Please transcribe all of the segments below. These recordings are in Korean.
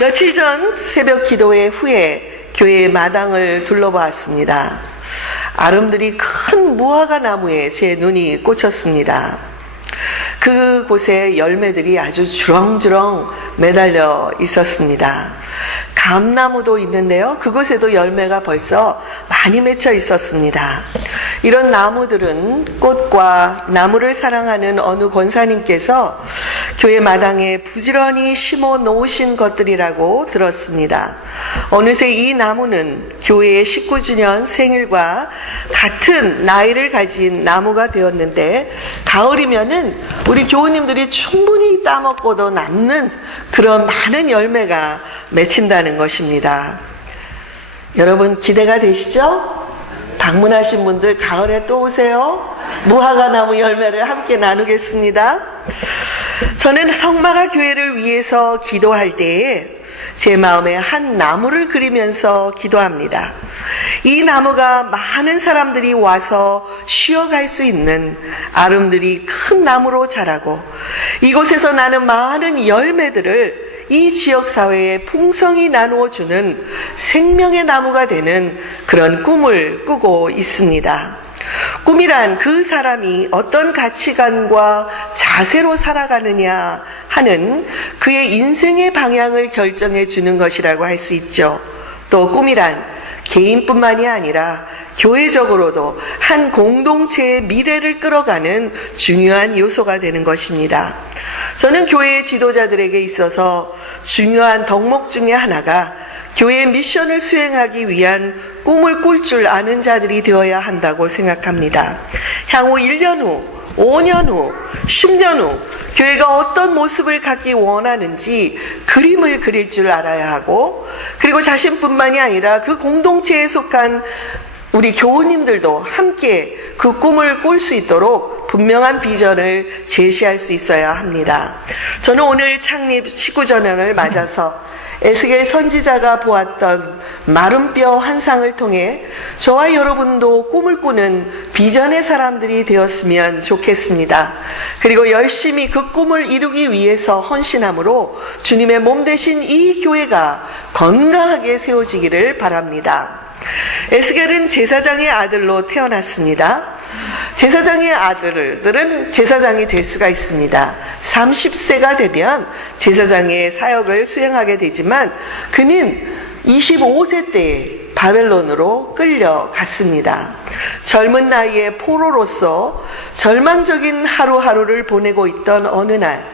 며칠 전 새벽 기도회 후에 교회 마당을 둘러보았습니다. 아름드리 큰 무화과 나무에 제 눈이 꽂혔습니다. 그곳에 열매들이 아주 주렁주렁 매달려 있었습니다. 감나무도 있는데요. 그곳에도 열매가 벌써 많이 맺혀 있었습니다. 이런 나무들은 꽃과 나무를 사랑하는 어느 권사님께서 교회 마당에 부지런히 심어 놓으신 것들이라고 들었습니다. 어느새 이 나무는 교회의 19주년 생일과 같은 나이를 가진 나무가 되었는데, 가을이면은 우리 교우님들이 충분히 따먹고도 남는 그런 많은 열매가 맺힌다는 것입니다. 여러분 기대가 되시죠? 방문하신 분들 가을에 또 오세요. 무화과 나무 열매를 함께 나누겠습니다. 저는 성마가 교회를 위해서 기도할 때에 제 마음에 한 나무를 그리면서 기도합니다. 이 나무가 많은 사람들이 와서 쉬어갈 수 있는 아름드리 큰 나무로 자라고, 이곳에서 나는 많은 열매들을 이 지역사회에 풍성히 나누어주는 생명의 나무가 되는 그런 꿈을 꾸고 있습니다. 꿈이란 그 사람이 어떤 가치관과 자세로 살아가느냐 하는 그의 인생의 방향을 결정해 주는 것이라고 할 수 있죠. 또 꿈이란 개인뿐만이 아니라 교회적으로도 한 공동체의 미래를 끌어가는 중요한 요소가 되는 것입니다. 저는 교회의 지도자들에게 있어서 중요한 덕목 중에 하나가 교회의 미션을 수행하기 위한 꿈을 꿀 줄 아는 자들이 되어야 한다고 생각합니다. 향후 1년 후, 5년 후, 10년 후 교회가 어떤 모습을 갖기 원하는지 그림을 그릴 줄 알아야 하고, 그리고 자신뿐만이 아니라 그 공동체에 속한 우리 교우님들도 함께 그 꿈을 꿀 수 있도록 분명한 비전을 제시할 수 있어야 합니다. 저는 오늘 창립 19주년을 맞아서 에스겔 선지자가 보았던 마른 뼈 환상을 통해 저와 여러분도 꿈을 꾸는 비전의 사람들이 되었으면 좋겠습니다. 그리고 열심히 그 꿈을 이루기 위해서 헌신함으로 주님의 몸 되신 이 교회가 건강하게 세워지기를 바랍니다. 에스겔은 제사장의 아들로 태어났습니다. 제사장의 아들들은 제사장이 될 수가 있습니다. 30세가 되면 제사장의 사역을 수행하게 되지만 그는 25세 때에 바벨론으로 끌려갔습니다. 젊은 나이에 포로로서 절망적인 하루하루를 보내고 있던 어느 날,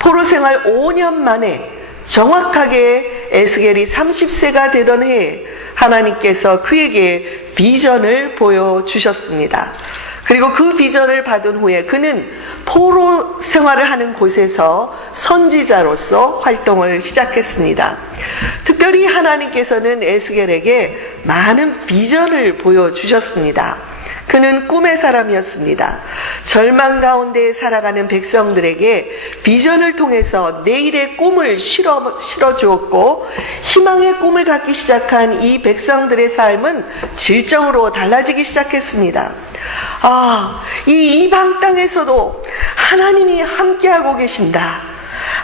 포로 생활 5년 만에 정확하게 에스겔이 30세가 되던 해에 하나님께서 그에게 비전을 보여주셨습니다. 그리고 그 비전을 받은 후에 그는 포로 생활을 하는 곳에서 선지자로서 활동을 시작했습니다. 특별히 하나님께서는 에스겔에게 많은 비전을 보여주셨습니다. 그는 꿈의 사람이었습니다. 절망 가운데 살아가는 백성들에게 비전을 통해서 내일의 꿈을 실어주었고, 희망의 꿈을 갖기 시작한 이 백성들의 삶은 질적으로 달라지기 시작했습니다. 이 이방 땅에서도 하나님이 함께하고 계신다.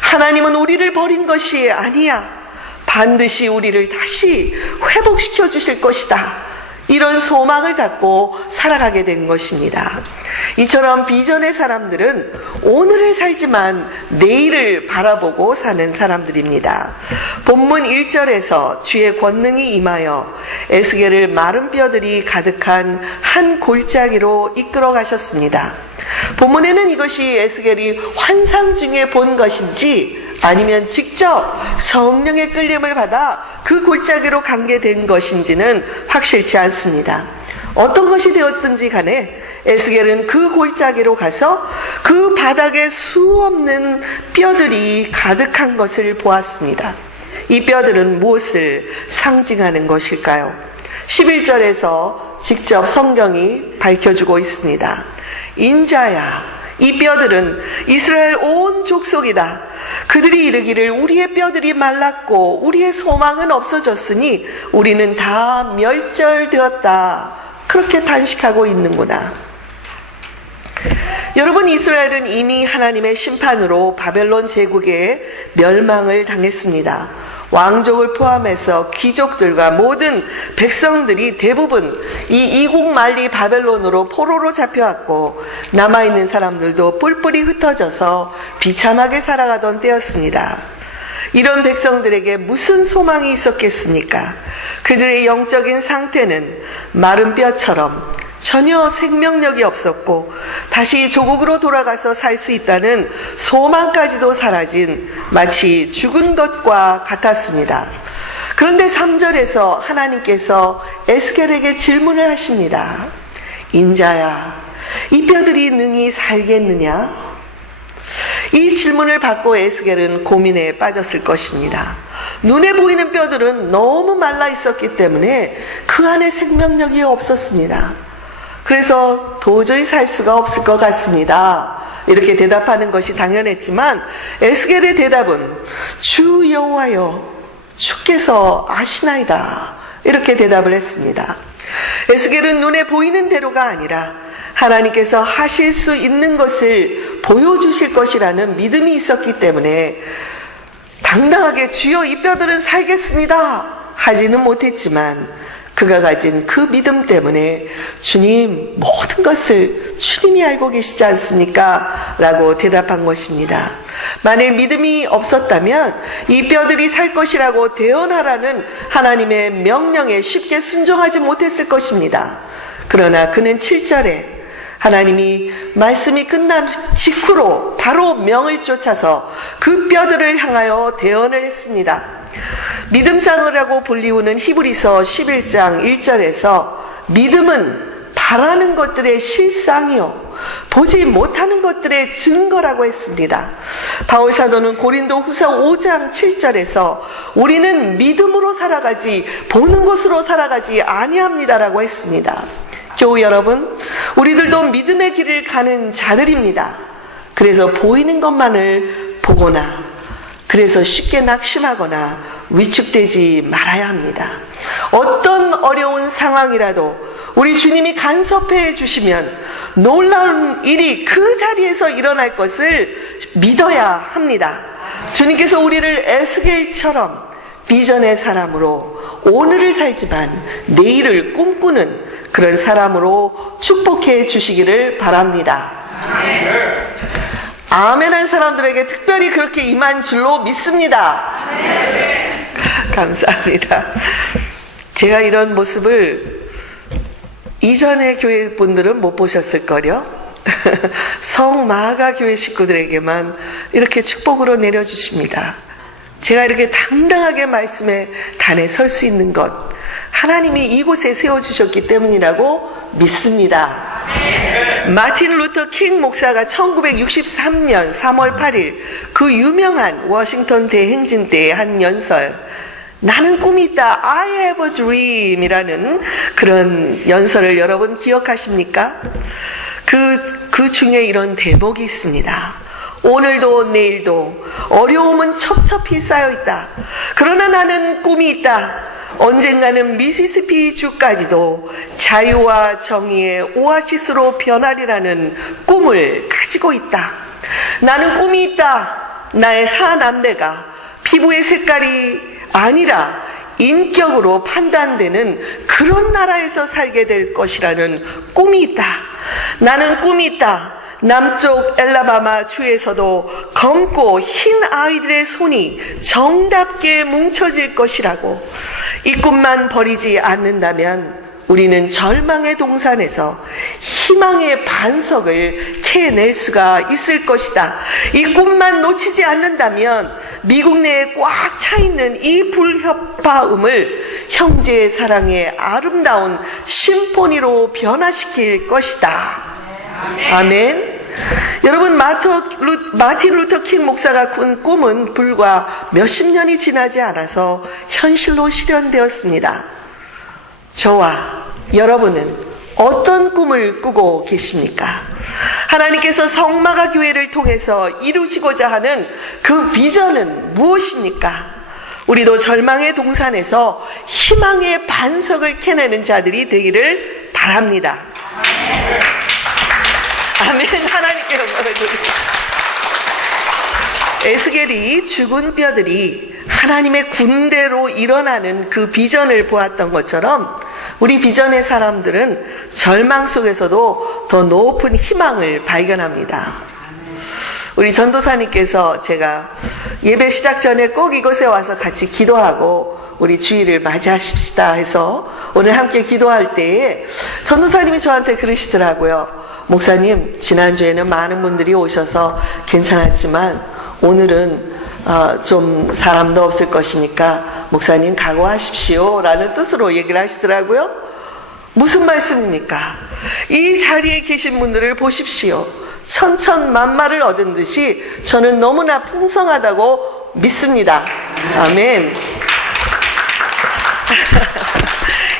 하나님은 우리를 버린 것이 아니야. 반드시 우리를 다시 회복시켜 주실 것이다. 이런 소망을 갖고 살아가게 된 것입니다. 이처럼 비전의 사람들은 오늘을 살지만 내일을 바라보고 사는 사람들입니다. 본문 1절에서 주의 권능이 임하여 에스겔을 마른 뼈들이 가득한 한 골짜기로 이끌어 가셨습니다. 본문에는 이것이 에스겔이 환상 중에 본 것인지 아니면 직접 성령의 끌림을 받아 그 골짜기로 가게 된 것인지는 확실치 않습니다. 어떤 것이 되었든지 간에 에스겔은 그 골짜기로 가서 그 바닥에 수없는 뼈들이 가득한 것을 보았습니다. 이 뼈들은 무엇을 상징하는 것일까요? 11절에서 직접 성경이 밝혀주고 있습니다. 인자야, 이 뼈들은 이스라엘 온 족속이다. 그들이 이르기를 우리의 뼈들이 말랐고 우리의 소망은 없어졌으니 우리는 다 멸절되었다. 그렇게 단식하고 있는구나. 여러분, 이스라엘은 이미 하나님의 심판으로 바벨론 제국의 멸망을 당했습니다. 왕족을 포함해서 귀족들과 모든 백성들이 대부분 이 이국 만리 바벨론으로 포로로 잡혀왔고 남아있는 사람들도 뿔뿔이 흩어져서 비참하게 살아가던 때였습니다. 이런 백성들에게 무슨 소망이 있었겠습니까? 그들의 영적인 상태는 마른 뼈처럼 전혀 생명력이 없었고 다시 조국으로 돌아가서 살 수 있다는 소망까지도 사라진 마치 죽은 것과 같았습니다. 그런데 3절에서 하나님께서 에스겔에게 질문을 하십니다. 인자야, 이 뼈들이 능히 살겠느냐? 이 질문을 받고 에스겔은 고민에 빠졌을 것입니다. 눈에 보이는 뼈들은 너무 말라 있었기 때문에 그 안에 생명력이 없었습니다. 그래서 도저히 살 수가 없을 것 같습니다. 이렇게 대답하는 것이 당연했지만 에스겔의 대답은 주 여호와여, 주께서 아시나이다. 이렇게 대답을 했습니다. 에스겔은 눈에 보이는 대로가 아니라 하나님께서 하실 수 있는 것을 보여주실 것이라는 믿음이 있었기 때문에 당당하게 주여 이 뼈들은 살겠습니다 하지는 못했지만 그가 가진 그 믿음 때문에 주님, 모든 것을 주님이 알고 계시지 않습니까? 라고 대답한 것입니다. 만일 믿음이 없었다면 이 뼈들이 살 것이라고 대언하라는 하나님의 명령에 쉽게 순종하지 못했을 것입니다. 그러나 그는 7절에 하나님이 말씀이 끝난 직후로 바로 명을 쫓아서 그 뼈들을 향하여 대언을 했습니다. 믿음장어라고 불리우는 히브리서 11장 1절에서 믿음은 바라는 것들의 실상이요 보지 못하는 것들의 증거라고 했습니다. 바울 사도는 고린도 후서 5장 7절에서 우리는 믿음으로 살아가지 보는 것으로 살아가지 아니합니다라고 했습니다. 교우 여러분, 우리들도 믿음의 길을 가는 자들입니다. 그래서 보이는 것만을 보거나 그래서 쉽게 낙심하거나 위축되지 말아야 합니다. 어떤 어려운 상황이라도 우리 주님이 간섭해 주시면 놀라운 일이 그 자리에서 일어날 것을 믿어야 합니다. 주님께서 우리를 에스겔처럼 비전의 사람으로 오늘을 살지만 내일을 꿈꾸는 그런 사람으로 축복해 주시기를 바랍니다. 아멘 한 사람들에게 특별히 그렇게 임한 줄로 믿습니다. 감사합니다. 제가 이런 모습을 이전의 교회 분들은 못 보셨을걸요? 성마가 교회 식구들에게만 이렇게 축복으로 내려주십니다. 제가 이렇게 당당하게 말씀의 단에 설 수 있는 것, 하나님이 이곳에 세워주셨기 때문이라고 믿습니다. 마틴 루터 킹 목사가 1963년 3월 8일 그 유명한 워싱턴 대행진 때의 한 연설, 나는 꿈이 있다, I have a dream 이라는 그런 연설을 여러분 기억하십니까? 그 중에 이런 대목이 있습니다. 오늘도 내일도 어려움은 첩첩히 쌓여있다. 그러나 나는 꿈이 있다. 언젠가는 미시시피 주까지도 자유와 정의의 오아시스로 변하리라는 꿈을 가지고 있다. 나는 꿈이 있다. 나의 사남매가 피부의 색깔이 아니라 인격으로 판단되는 그런 나라에서 살게 될 것이라는 꿈이 있다. 나는 꿈이 있다. 남쪽 엘라바마 주에서도 검고 흰 아이들의 손이 정답게 뭉쳐질 것이라고. 이 꿈만 버리지 않는다면 우리는 절망의 동산에서 희망의 반석을 캐낼 수가 있을 것이다. 이 꿈만 놓치지 않는다면 미국 내에 꽉 차있는 이 불협화음을 형제의 사랑의 아름다운 심포니로 변화시킬 것이다. 아멘. 여러분, 마틴 루터 킹 목사가 꾼 꿈은 불과 몇십 년이 지나지 않아서 현실로 실현되었습니다. 저와 여러분은 어떤 꿈을 꾸고 계십니까? 하나님께서 성마가 교회를 통해서 이루시고자 하는 그 비전은 무엇입니까? 우리도 절망의 동산에서 희망의 반석을 캐내는 자들이 되기를 바랍니다. 아멘. 하나님께 영광을 드립니다. 에스겔이 죽은 뼈들이 하나님의 군대로 일어나는 그 비전을 보았던 것처럼 우리 비전의 사람들은 절망 속에서도 더 높은 희망을 발견합니다. 우리 전도사님께서 제가 예배 시작 전에 꼭 이곳에 와서 같이 기도하고 우리 주일을 맞이하십시다 해서 오늘 함께 기도할 때에 전도사님이 저한테 그러시더라고요. 목사님, 지난주에는 많은 분들이 오셔서 괜찮았지만 오늘은 좀 사람도 없을 것이니까 목사님 각오하십시오 라는 뜻으로 얘기를 하시더라고요. 무슨 말씀입니까? 이 자리에 계신 분들을 보십시오. 천천만마를 얻은 듯이 저는 너무나 풍성하다고 믿습니다. 아멘.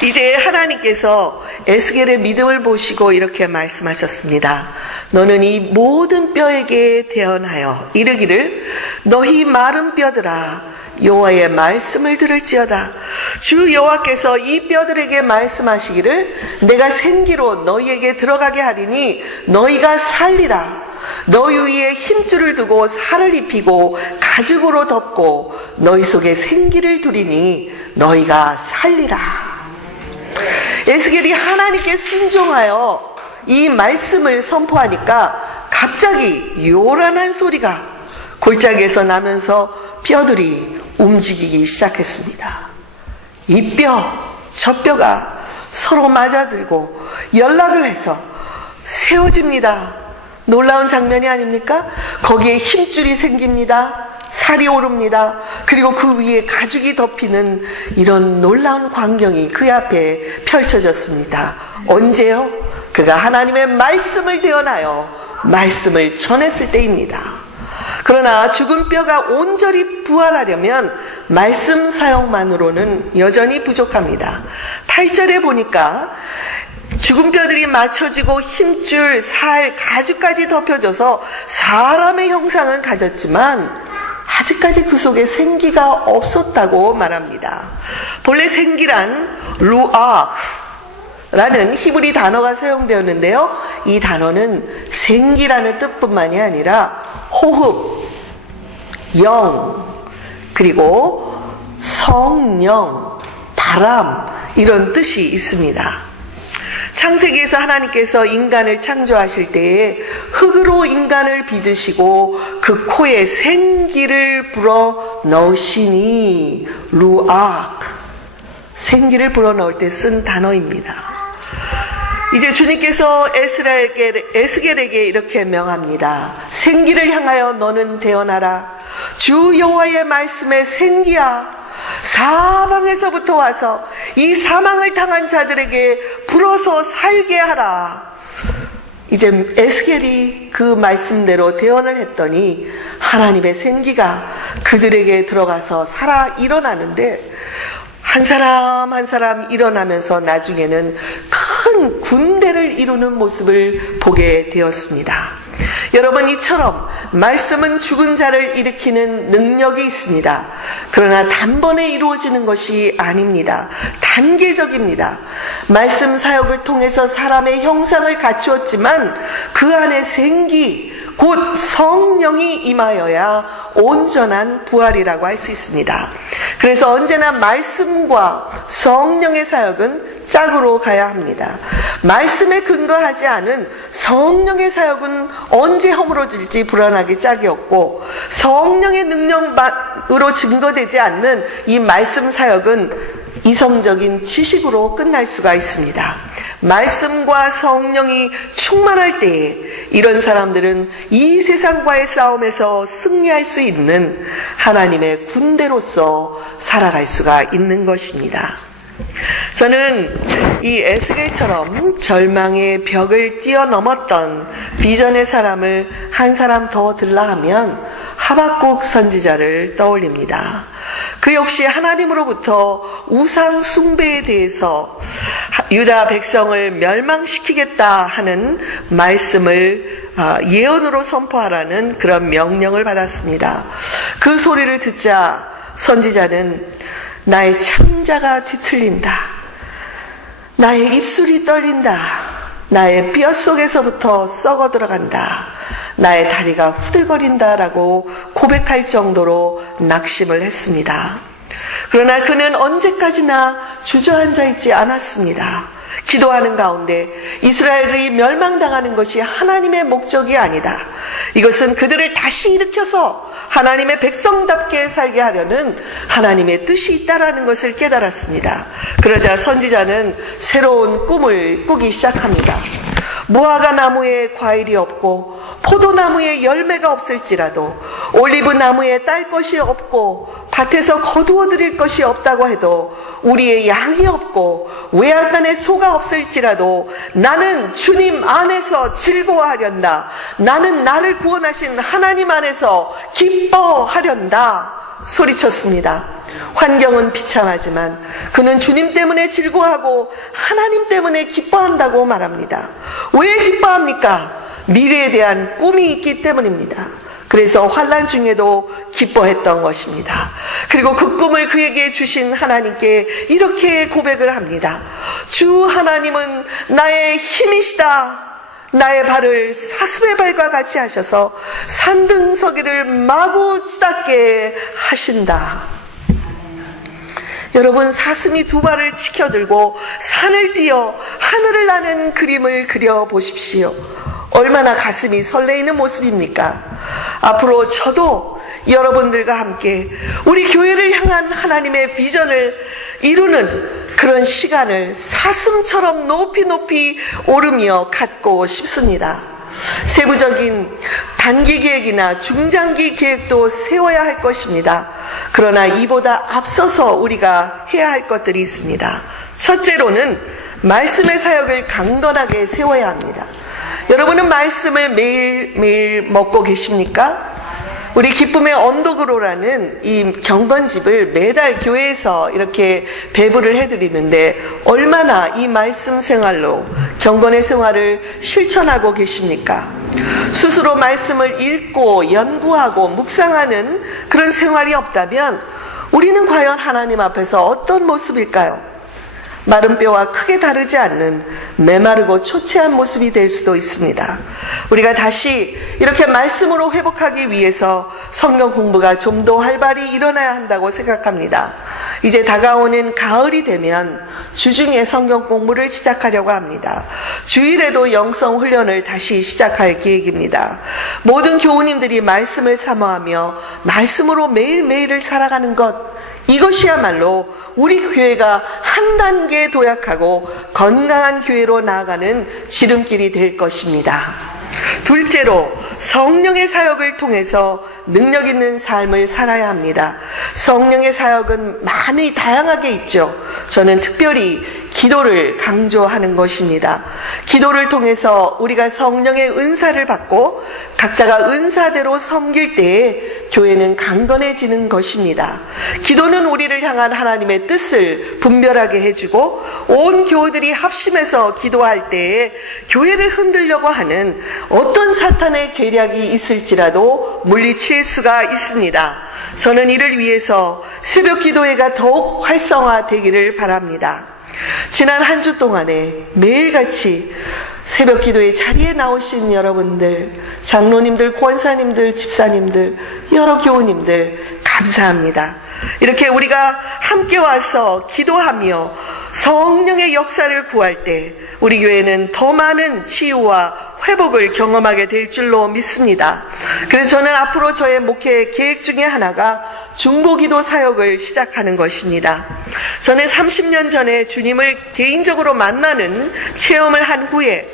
이제 하나님께서 에스겔의 믿음을 보시고 이렇게 말씀하셨습니다. 너는 이 모든 뼈에게 대언하여 이르기를 너희 마른 뼈들아 여호와의 말씀을 들을지어다. 주 여호와께서 이 뼈들에게 말씀하시기를 내가 생기로 너희에게 들어가게 하리니 너희가 살리라. 너희 위에 힘줄을 두고 살을 입히고 가죽으로 덮고 너희 속에 생기를 두리니 너희가 살리라. 에스겔이 하나님께 순종하여 이 말씀을 선포하니까 갑자기 요란한 소리가 골짜기에서 나면서 뼈들이 움직이기 시작했습니다. 이 뼈, 저 뼈가 서로 맞아들고 연락을 해서 세워집니다. 놀라운 장면이 아닙니까? 거기에 힘줄이 생깁니다. 살이 오릅니다. 그리고 그 위에 가죽이 덮이는 이런 놀라운 광경이 그 앞에 펼쳐졌습니다. 언제요? 그가 하나님의 말씀을 대언하여 말씀을 전했을 때입니다. 그러나 죽은 뼈가 온전히 부활하려면 말씀 사용만으로는 여전히 부족합니다. 8절에 보니까 죽은 뼈들이 맞춰지고 힘줄, 살, 가죽까지 덮여져서 사람의 형상은 가졌지만 아직까지 그 속에 생기가 없었다고 말합니다. 본래 생기란 루아라는 히브리 단어가 사용되었는데요. 이 단어는 생기라는 뜻뿐만이 아니라 호흡, 영, 그리고 성령, 바람 이런 뜻이 있습니다. 창세기에서 하나님께서 인간을 창조하실 때에 흙으로 인간을 빚으시고 그 코에 생기를 불어 넣으시니 루악, 생기를 불어 넣을 때 쓴 단어입니다. 이제 주님께서 에스겔에게 이렇게 명합니다. 생기를 향하여 너는 대언하라. 주 여호와의 말씀에 생기야. 사방에서부터 와서 이 사망을 당한 자들에게 불어서 살게 하라. 이제 에스겔이 그 말씀대로 대언을 했더니 하나님의 생기가 그들에게 들어가서 살아 일어나는데 한 사람 한 사람 일어나면서 나중에는 큰 군대를 이루는 모습을 보게 되었습니다. 여러분, 이처럼 말씀은 죽은 자를 일으키는 능력이 있습니다. 그러나 단번에 이루어지는 것이 아닙니다. 단계적입니다. 말씀 사역을 통해서 사람의 형상을 갖추었지만 그 안에 생기, 곧 성령이 임하여야 온전한 부활이라고 할 수 있습니다. 그래서 언제나 말씀과 성령의 사역은 짝으로 가야 합니다. 말씀에 근거하지 않은 성령의 사역은 언제 허물어질지 불안하게 짝이 없고, 성령의 능력으로 증거되지 않는 이 말씀 사역은 이성적인 지식으로 끝날 수가 있습니다. 말씀과 성령이 충만할 때에 이런 사람들은 이 세상과의 싸움에서 승리할 수 있는 하나님의 군대로서 살아갈 수가 있는 것입니다. 저는 이 에스겔처럼 절망의 벽을 뛰어넘었던 비전의 사람을 한 사람 더 들라 하면 하박국 선지자를 떠올립니다. 그 역시 하나님으로부터 우상 숭배에 대해서 유다 백성을 멸망시키겠다 하는 말씀을 예언으로 선포하라는 그런 명령을 받았습니다. 그 소리를 듣자 선지자는 나의 창자가 뒤틀린다. 나의 입술이 떨린다. 나의 뼈 속에서부터 썩어 들어간다. 나의 다리가 후들거린다라고 고백할 정도로 낙심을 했습니다. 그러나 그는 언제까지나 주저앉아 있지 않았습니다. 기도하는 가운데 이스라엘이 멸망당하는 것이 하나님의 목적이 아니다. 이것은 그들을 다시 일으켜서 하나님의 백성답게 살게 하려는 하나님의 뜻이 있다라는 것을 깨달았습니다. 그러자 선지자는 새로운 꿈을 꾸기 시작합니다. 무화과 나무에 과일이 없고 포도나무에 열매가 없을지라도 올리브 나무에 딸 것이 없고 밭에서 거두어 드릴 것이 없다고 해도 우리의 양이 없고 외양간에 소가 없을지라도 나는 주님 안에서 즐거워하련다. 나는 나를 구원하신 하나님 안에서 기뻐하련다. 소리쳤습니다. 환경은 비참하지만 그는 주님 때문에 즐거워하고 하나님 때문에 기뻐한다고 말합니다. 왜 기뻐합니까? 미래에 대한 꿈이 있기 때문입니다. 그래서 환난 중에도 기뻐했던 것입니다. 그리고 그 꿈을 그에게 주신 하나님께 이렇게 고백을 합니다. 주 하나님은 나의 힘이시다. 나의 발을 사슴의 발과 같이 하셔서 산등서기를 마구 치닫게 하신다. 여러분, 사슴이 두 발을 치켜들고 산을 뛰어 하늘을 나는 그림을 그려보십시오. 얼마나 가슴이 설레이는 모습입니까? 앞으로 저도 여러분들과 함께 우리 교회를 향한 하나님의 비전을 이루는 그런 시간을 사슴처럼 높이 높이 오르며 갖고 싶습니다. 세부적인 단기 계획이나 중장기 계획도 세워야 할 것입니다. 그러나 이보다 앞서서 우리가 해야 할 것들이 있습니다. 첫째로는 말씀의 사역을 강건하게 세워야 합니다. 여러분은 말씀을 매일매일 먹고 계십니까? 우리 기쁨의 언덕으로라는 이 경건집을 매달 교회에서 이렇게 배부를 해드리는데 얼마나 이 말씀 생활로 경건의 생활을 실천하고 계십니까? 스스로 말씀을 읽고 연구하고 묵상하는 그런 생활이 없다면 우리는 과연 하나님 앞에서 어떤 모습일까요? 마른 뼈와 크게 다르지 않는 메마르고 초췌한 모습이 될 수도 있습니다. 우리가 다시 이렇게 말씀으로 회복하기 위해서 성경 공부가 좀 더 활발히 일어나야 한다고 생각합니다. 이제 다가오는 가을이 되면 주중에 성경 공부를 시작하려고 합니다. 주일에도 영성 훈련을 다시 시작할 계획입니다. 모든 교우님들이 말씀을 사모하며 말씀으로 매일매일을 살아가는 것, 이것이야말로 우리 교회가 한 단계 도약하고 건강한 교회로 나아가는 지름길이 될 것입니다. 둘째로 성령의 사역을 통해서 능력 있는 삶을 살아야 합니다. 성령의 사역은 많이 다양하게 있죠. 저는 특별히 기도를 강조하는 것입니다. 기도를 통해서 우리가 성령의 은사를 받고 각자가 은사대로 섬길 때에 교회는 강건해지는 것입니다. 기도는 우리를 향한 하나님의 뜻을 분별하게 해주고 온 교우들이 합심해서 기도할 때에 교회를 흔들려고 하는 어떤 사탄의 계략이 있을지라도 물리칠 수가 있습니다. 저는 이를 위해서 새벽 기도회가 더욱 활성화되기를 바랍니다. 지난 한 주 동안에 매일같이 새벽 기도의 자리에 나오신 여러분들, 장로님들, 권사님들, 집사님들, 여러 교우님들 감사합니다. 이렇게 우리가 함께 와서 기도하며 성령의 역사를 구할 때 우리 교회는 더 많은 치유와 회복을 경험하게 될 줄로 믿습니다. 그래서 저는 앞으로 저의 목회 계획 중에 하나가 중보기도 사역을 시작하는 것입니다. 저는 30년 전에 주님을 개인적으로 만나는 체험을 한 후에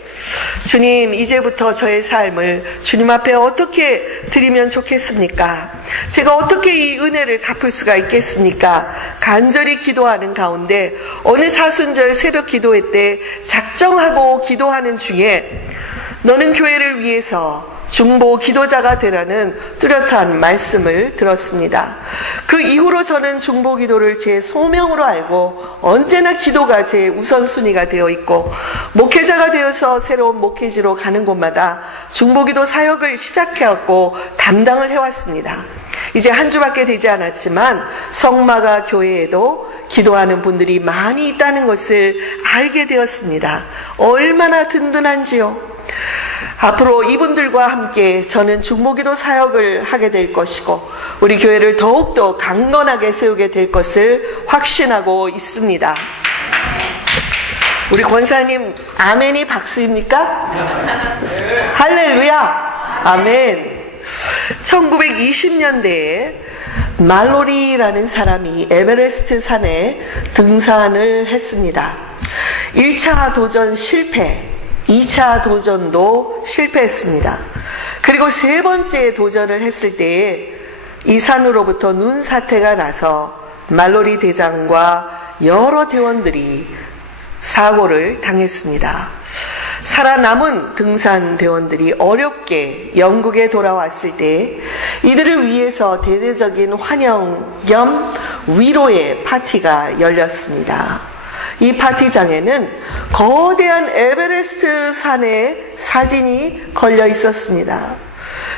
주님, 이제부터 저의 삶을 주님 앞에 어떻게 드리면 좋겠습니까? 제가 어떻게 이 은혜를 갚을 수가 있겠습니까? 간절히 기도하는 가운데 어느 사순절 새벽 기도회 때 작정하고 기도하는 중에 너는 교회를 위해서 중보 기도자가 되라는 뚜렷한 말씀을 들었습니다. 그 이후로 저는 중보 기도를 제 소명으로 알고 언제나 기도가 제 우선순위가 되어 있고 목회자가 되어서 새로운 목회지로 가는 곳마다 중보 기도 사역을 시작해왔고 담당을 해왔습니다. 이제 한 주밖에 되지 않았지만 성마가 교회에도 기도하는 분들이 많이 있다는 것을 알게 되었습니다. 얼마나 든든한지요. 앞으로 이분들과 함께 저는 중보기도 사역을 하게 될 것이고 우리 교회를 더욱더 강건하게 세우게 될 것을 확신하고 있습니다. 우리 권사님 아멘이 박수입니까? 할렐루야! 아멘. 1920년대에 말로리라는 사람이 에베레스트 산에 등산을 했습니다. 1차 도전 실패, 2차 도전도 실패했습니다. 그리고 세 번째 도전을 했을 때에 이 산으로부터 눈사태가 나서 말로리 대장과 여러 대원들이 사고를 당했습니다. 살아남은 등산 대원들이 어렵게 영국에 돌아왔을 때 이들을 위해서 대대적인 환영 겸 위로의 파티가 열렸습니다. 이 파티장에는 거대한 에베레스트 산의 사진이 걸려 있었습니다.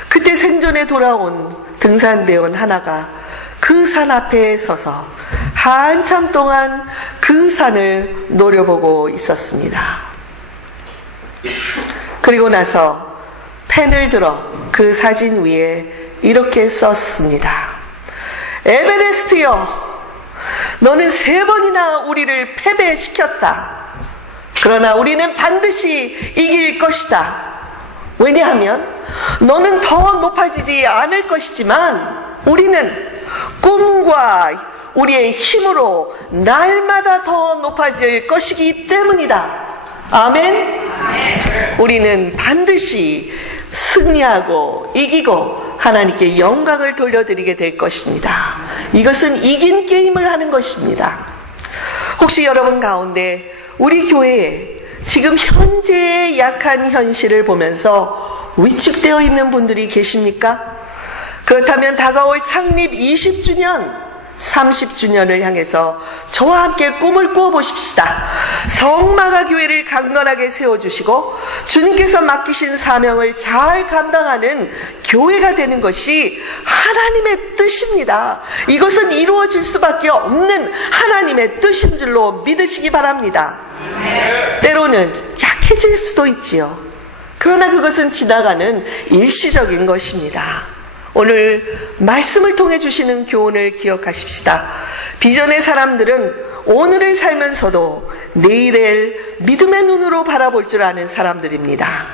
그때 생존에 돌아온 등산대원 하나가 그 산 앞에 서서 한참 동안 그 산을 노려보고 있었습니다. 그리고 나서 펜을 들어 그 사진 위에 이렇게 썼습니다. 에베레스트여, 너는 3번이나 우리를 패배시켰다. 그러나 우리는 반드시 이길 것이다. 왜냐하면 너는 더 높아지지 않을 것이지만 우리는 꿈과 우리의 힘으로 날마다 더 높아질 것이기 때문이다. 아멘? 우리는 반드시 승리하고 이기고 하나님께 영광을 돌려드리게 될 것입니다. 이것은 이긴 게임을 하는 것입니다. 혹시 여러분 가운데 우리 교회에 지금 현재의 약한 현실을 보면서 위축되어 있는 분들이 계십니까? 그렇다면 다가올 창립 20주년, 30주년을 향해서 저와 함께 꿈을 꾸어보십시다. 성마가 교회를 강건하게 세워주시고 주님께서 맡기신 사명을 잘 감당하는 교회가 되는 것이 하나님의 뜻입니다. 이것은 이루어질 수밖에 없는 하나님의 뜻인 줄로 믿으시기 바랍니다. 때로는 약해질 수도 있지요. 그러나 그것은 지나가는 일시적인 것입니다. 오늘 말씀을 통해 주시는 교훈을 기억하십시다. 비전의 사람들은 오늘을 살면서도 내일을 믿음의 눈으로 바라볼 줄 아는 사람들입니다.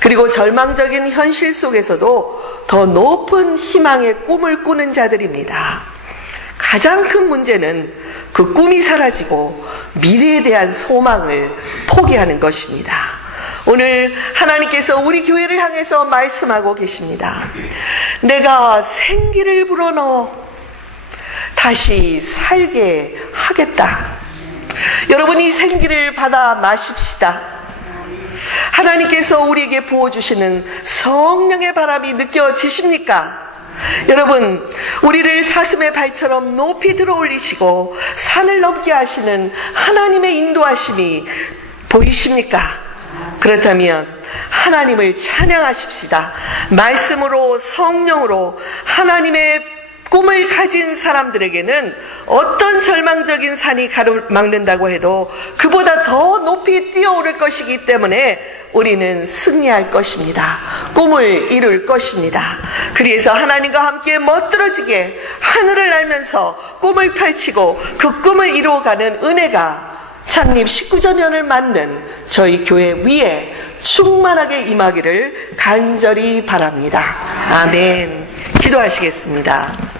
그리고 절망적인 현실 속에서도 더 높은 희망의 꿈을 꾸는 자들입니다. 가장 큰 문제는 그 꿈이 사라지고 미래에 대한 소망을 포기하는 것입니다. 오늘 하나님께서 우리 교회를 향해서 말씀하고 계십니다. 내가 생기를 불어넣어 다시 살게 하겠다. 여러분이 생기를 받아 마십시다. 하나님께서 우리에게 부어주시는 성령의 바람이 느껴지십니까? 여러분, 우리를 사슴의 발처럼 높이 들어올리시고 산을 넘게 하시는 하나님의 인도하심이 보이십니까? 그렇다면 하나님을 찬양하십시다. 말씀으로 성령으로 하나님의 꿈을 가진 사람들에게는 어떤 절망적인 산이 가로막는다고 해도 그보다 더 높이 뛰어오를 것이기 때문에 우리는 승리할 것입니다. 꿈을 이룰 것입니다. 그래서 하나님과 함께 멋들어지게 하늘을 날면서 꿈을 펼치고 그 꿈을 이루어가는 은혜가 창립 19주년을 맞는 저희 교회 위에 충만하게 임하기를 간절히 바랍니다. 아멘. 기도하시겠습니다.